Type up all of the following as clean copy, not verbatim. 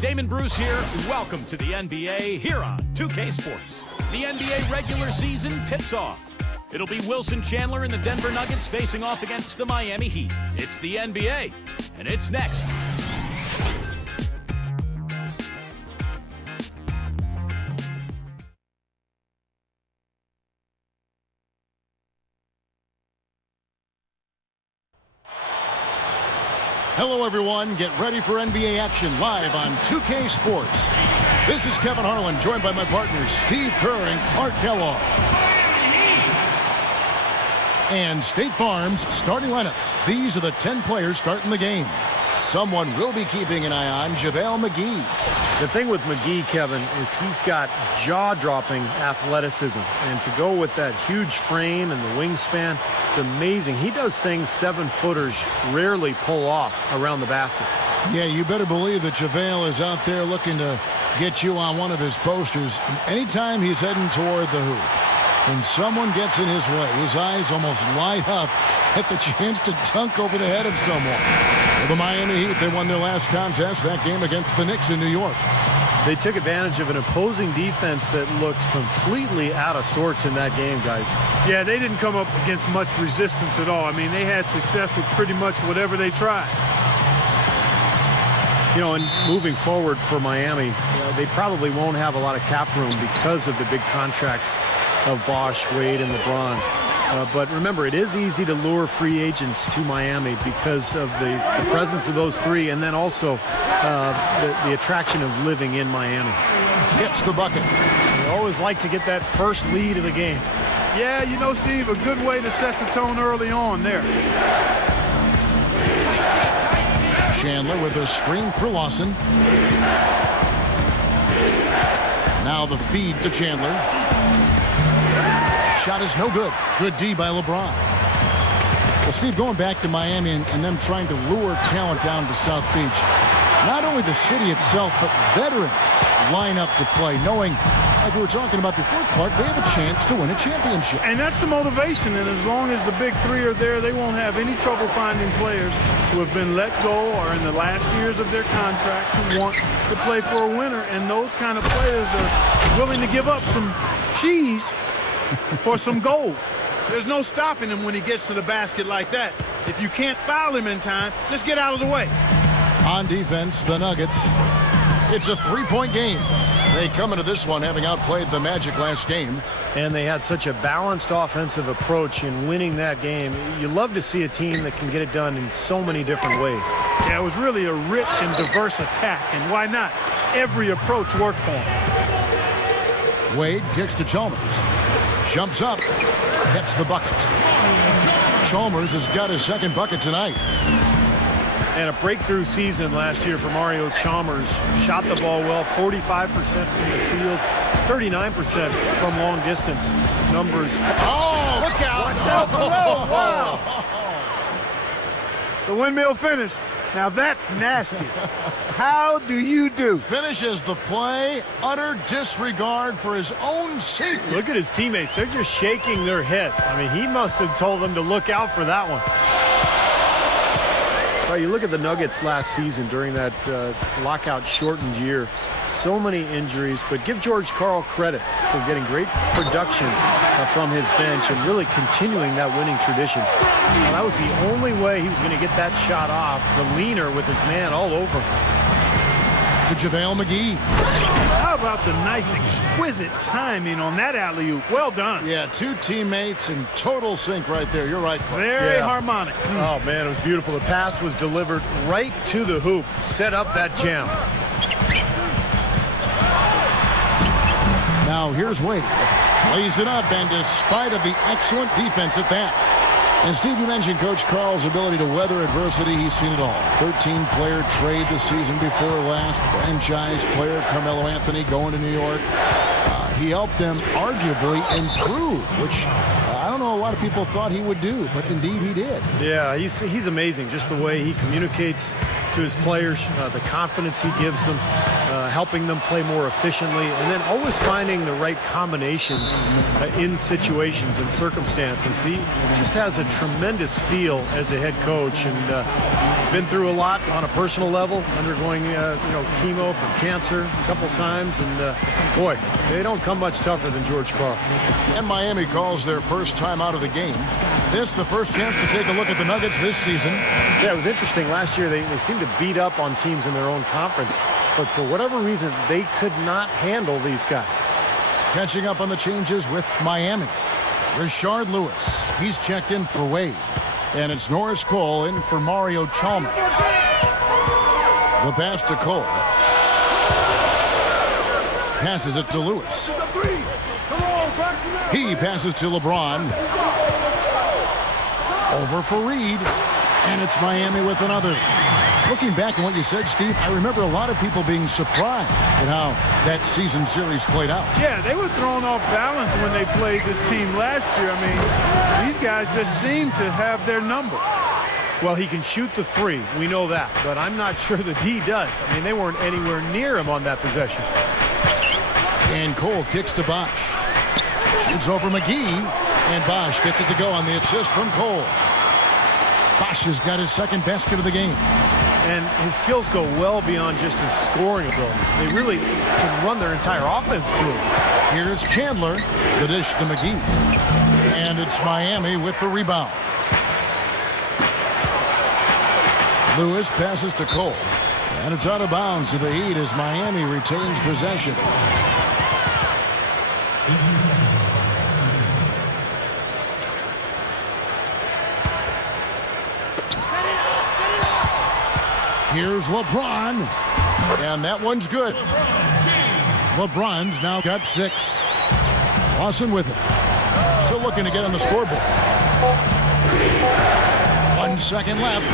Damon Bruce here. Welcome to the NBA here on 2K Sports. The NBA regular season tips off. It'll be Wilson Chandler and the Denver Nuggets facing off against the Miami Heat. It's the NBA, and it's next. Hello, everyone. Get ready for NBA action live on 2K Sports. This is Kevin Harlan, joined by my partners Steve Kerr and Clark Kellogg. And State Farm's starting lineups. These are the 10 players starting the game. Someone will be keeping an eye on JaVale McGee. The thing with McGee, Kevin, is he's got jaw-dropping athleticism. And to go with that huge frame and the wingspan, it's amazing. He does things 7-footers rarely pull off around the basket. Yeah, you better believe that JaVale is out there looking to get you on one of his posters. And anytime he's heading toward the hoop, and someone gets in his way, his eyes almost light up at the chance to dunk over the head of someone. Well, the Miami Heat, they won their last contest, that game against the Knicks in New York. They took advantage of an opposing defense that looked completely out of sorts in that game, guys. Yeah, they didn't come up against much resistance at all. I mean, they had success with pretty much whatever they tried. You know, and moving forward for Miami, they probably won't have a lot of cap room because of the big contracts of Bosch, Wade, and LeBron. But remember, it is easy to lure free agents to Miami because of the presence of those three, and then also the attraction of living in Miami. Gets the bucket. They always like to get that first lead of the game. Yeah, you know, Steve, a good way to set the tone early on there. Chandler with a screen for Lawson. Now the feed to Chandler. Shot is no good. Good D by LeBron. Well, Steve, going back to Miami and them trying to lure talent down to South Beach, not only the city itself, but veterans line up to play, knowing, like we were talking about before, Clark, they have a chance to win a championship. And that's the motivation, and as long as the big three are there, they won't have any trouble finding players who have been let go or in the last years of their contract who want to play for a winner, and those kind of players are willing to give up some cheese for some gold. There's no stopping him when he gets to the basket like that. If you can't foul him in time, just get out of the way. On defense, the Nuggets. It's a three-point game. They come into this one having outplayed the Magic last game. And they had such a balanced offensive approach in winning that game. You love to see a team that can get it done in so many different ways. Yeah, it was really a rich and diverse attack, and why not? Every approach worked for him. Wade kicks to Chalmers. Jumps up, gets the bucket. Chalmers has got his second bucket tonight. And a breakthrough season last year for Mario Chalmers. Shot the ball well, 45% from the field, 39% from long distance. Numbers. Oh, look out! Wow. The windmill finish. Now that's nasty. How do you do? Finishes the play, utter disregard for his own safety. Look at his teammates. They're just shaking their heads. I mean, he must have told them to look out for that one. Well, you look at the Nuggets last season during that lockout-shortened year. So many injuries, but give George Karl credit for getting great production from his bench and really continuing that winning tradition. Well, that was the only way he was going to get that shot off, the leaner with his man all over him. To JaVale McGee. How about the nice, exquisite timing on that alley-oop? Well done. Yeah, two teammates in total sync right there. You're right. Very harmonic. Oh, man, it was beautiful. The pass was delivered right to the hoop. Set up that jam. Now here's Wade. Lays it up, and despite of the excellent defense at that. And Steve, you mentioned Coach Karl's ability to weather adversity. He's seen it all. 13-player trade the season before last. Franchise player Carmelo Anthony going to New York. He helped them arguably improve, which I don't know a lot of people thought he would do, but indeed he did. Yeah, he's amazing, just the way he communicates to his players, the confidence he gives them, helping them play more efficiently, and then always finding the right combinations in situations and circumstances. He just has a tremendous feel as a head coach, and been through a lot on a personal level, undergoing chemo from cancer a couple times, and boy, they don't come much tougher than George Karl. And Miami calls their first time out of the game. This the first chance to take a look at the Nuggets this season. Yeah, it was interesting. Last year they seemed to beat up on teams in their own conference, but for whatever reason they could not handle these guys. Catching up on the changes with Miami. Rashard Lewis, he's checked in for Wade. And it's Norris Cole in for Mario Chalmers. The pass to Cole. Passes it to Lewis. He passes to Lebron. Over for Reed. And it's Miami with another. Looking back on what you said, Steve, I remember a lot of people being surprised at how that season series played out. Yeah, they were thrown off balance when they played this team last year. I mean, these guys just seem to have their number. Well, he can shoot the three. We know that. But I'm not sure that he does. I mean, they weren't anywhere near him on that possession. And Cole kicks to Bosch. Shoots over McGee. And Bosch gets it to go on the assist from Cole. Bosch has got his second basket of the game. And his skills go well beyond just his scoring ability. They really can run their entire offense through him. Here's Chandler. The dish to McGee. And it's Miami with the rebound. Lewis passes to Cole. And it's out of bounds to the Heat as Miami retains possession. Here's LeBron. And that one's good. LeBron's now got 6. Lawson with it. Still looking to get on the scoreboard. 1 second left.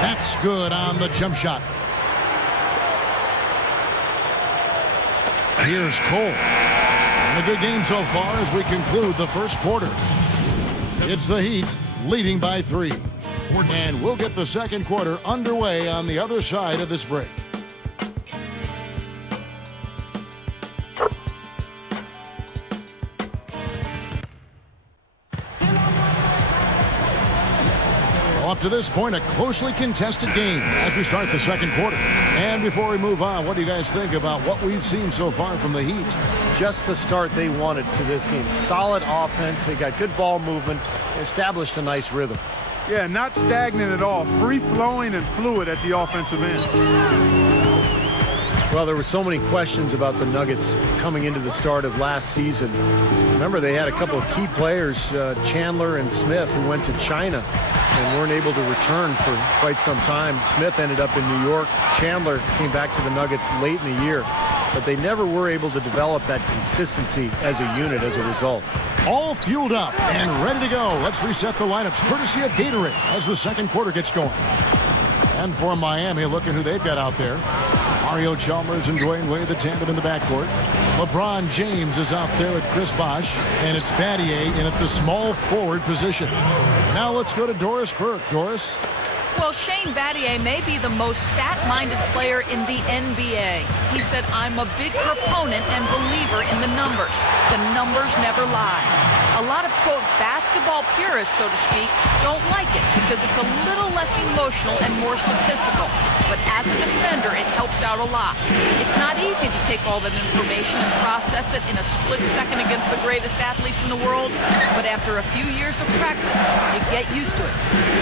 That's good on the jump shot. Here's Cole. And a good game so far as we conclude the first quarter. It's the Heat leading by 3. And we'll get the second quarter underway on the other side of this break. Up to this point, a closely contested game as we start the second quarter. And before we move on, what do you guys think about what we've seen so far from the Heat? Just the start they wanted to this game. Solid offense. They got good ball movement. Established a nice rhythm. Yeah, not stagnant at all. Free-flowing and fluid at the offensive end. Well, there were so many questions about the Nuggets coming into the start of last season. Remember, they had a couple of key players, Chandler and Smith, who went to China and weren't able to return for quite some time. Smith ended up in New York. Chandler came back to the Nuggets late in the year. But they never were able to develop that consistency as a unit as a result. All fueled up and ready to go. Let's reset the lineups courtesy of Gatorade as the second quarter gets going. And for Miami, look at who they've got out there. Mario Chalmers and Dwayne Wade, the tandem in the backcourt. LeBron James is out there with Chris Bosh. And it's Battier in at the small forward position. Now let's go to Doris Burke. Doris? Well, Shane Battier may be the most stat-minded player in the NBA. He said, "I'm a big proponent and believer in the numbers. The numbers never lie." A lot of, quote, basketball purists, so to speak, don't like it because it's a little less emotional and more statistical. But as a defender, it helps out a lot. It's not easy to take all that information and process it in a split second against the greatest athletes in the world. But after a few years of practice, you get used to it.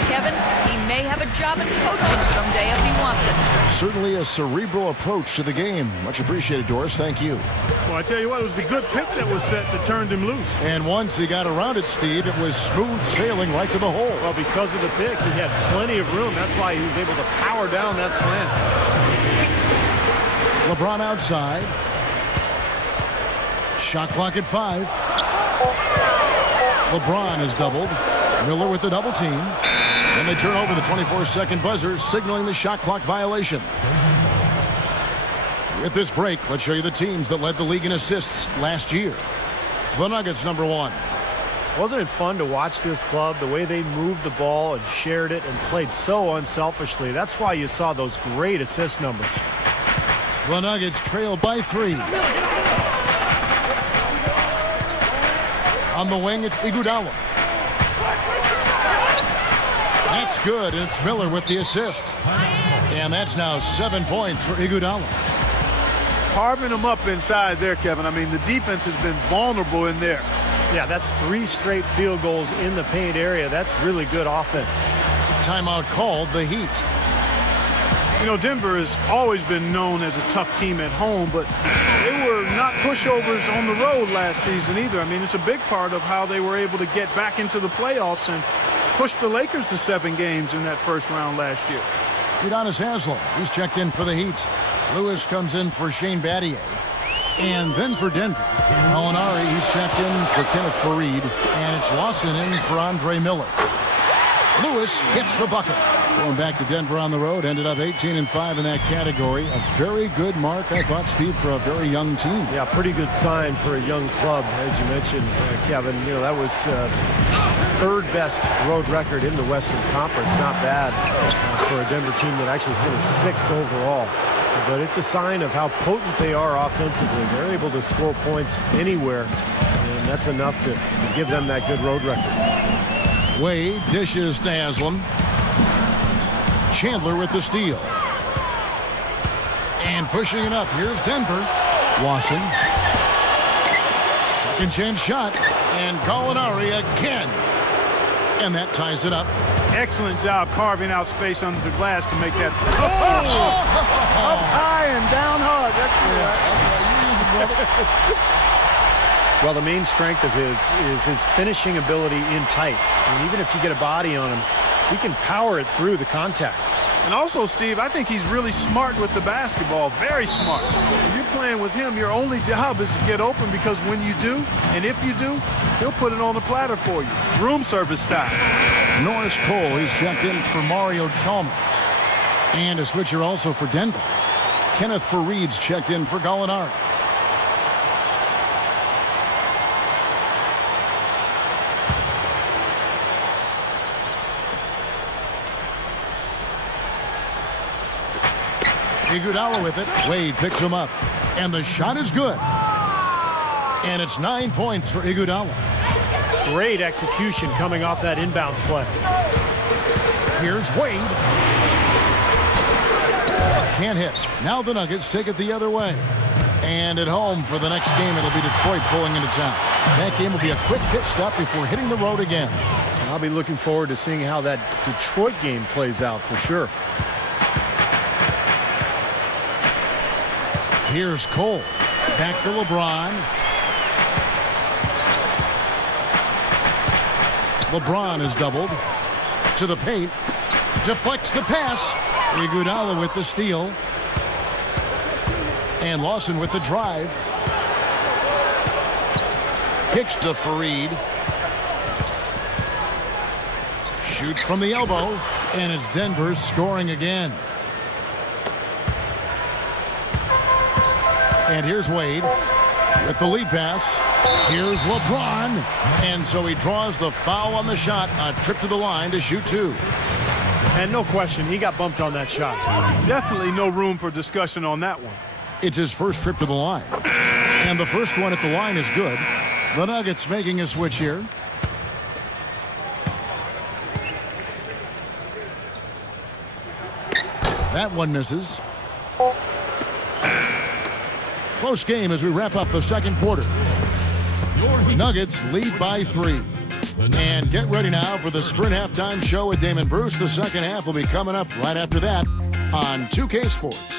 Kevin, he may have a job in coaching someday if he wants it. Certainly a cerebral approach to the game. Much appreciated, Doris. Thank you. Well, I tell you what, it was the good pick that was set that turned him loose. And once he got around it, Steve, it was smooth sailing right to the hole. Well, because of the pick, he had plenty of room. That's why he was able to power down that slant. LeBron outside. Shot clock at 5. LeBron is doubled. Miller with the double team. And they turn over the 24-second buzzer, signaling the shot clock violation. With this break, let's show you the teams that led the league in assists last year. The Nuggets, number 1. Wasn't it fun to watch this club, the way they moved the ball and shared it and played so unselfishly? That's why you saw those great assist numbers. The Nuggets trail by 3. On the wing, it's Iguodala. That's good, and it's Miller with the assist. And that's now 7 points for Iguodala. Carving them up inside there, Kevin. I mean, the defense has been vulnerable in there. Yeah, that's 3 straight field goals in the paint area. That's really good offense. Timeout called, the Heat. You know, Denver has always been known as a tough team at home, but they were not pushovers on the road last season either. I mean, it's a big part of how they were able to get back into the playoffs and push the Lakers to 7 games in that first round last year. Udonis Haslem, he's checked in for the Heat. Lewis comes in for Shane Battier. And then for Denver, Molinari, he's checked in for Kenneth Faried. And it's Lawson in for Andre Miller. Lewis hits the bucket. Going back to Denver on the road, ended up 18-5 in that category. A very good mark, I thought, Steve, for a very young team. Yeah, pretty good sign for a young club, as you mentioned, Kevin. You know, that was third best road record in the Western Conference. Not bad for a Denver team that actually finished 6th overall. But it's a sign of how potent they are offensively. They're able to score points anywhere, and that's enough to give them that good road record. Wade dishes to Haslem. Chandler with the steal. And pushing it up. Here's Denver. Lawson. Second chance shot. And Gallinari again. And that ties it up. Excellent job carving out space under the glass to make that. Up high and down hard. That's Well, the main strength of his is his finishing ability in tight. And even if you get a body on him, he can power it through the contact. And also, Steve, I think he's really smart with the basketball. Very smart. If you're playing with him, your only job is to get open, because when you do, and if you do, he'll put it on the platter for you. Room service style. Norris Cole, he's checked in for Mario Chalmers. And a switcher also for Denver. Kenneth Faried's checked in for Gallinari. Iguodala with it. Wade picks him up. And the shot is good. And it's 9 points for Iguodala. Great execution coming off that inbounds play. Here's Wade. Can't hit. Now the Nuggets take it the other way. And at home for the next game, it'll be Detroit pulling into town. That game will be a quick pit stop before hitting the road again. I'll be looking forward to seeing how that Detroit game plays out for sure. Here's Cole. Back to LeBron. LeBron is doubled. To the paint. Deflects the pass. Iguodala with the steal. And Lawson with the drive. Kicks to Faried. Shoots from the elbow. And it's Denver scoring again. And here's Wade with the lead pass. Here's LeBron. And so he draws the foul on the shot. A trip to the line to shoot 2. And no question, he got bumped on that shot. Definitely no room for discussion on that one. It's his first trip to the line. And the first one at the line is good. The Nuggets making a switch here. That one misses. Close game as we wrap up the second quarter. Nuggets lead by 3. And get ready now for the Sprint Halftime Show with Damon Bruce. The second half will be coming up right after that on 2K Sports.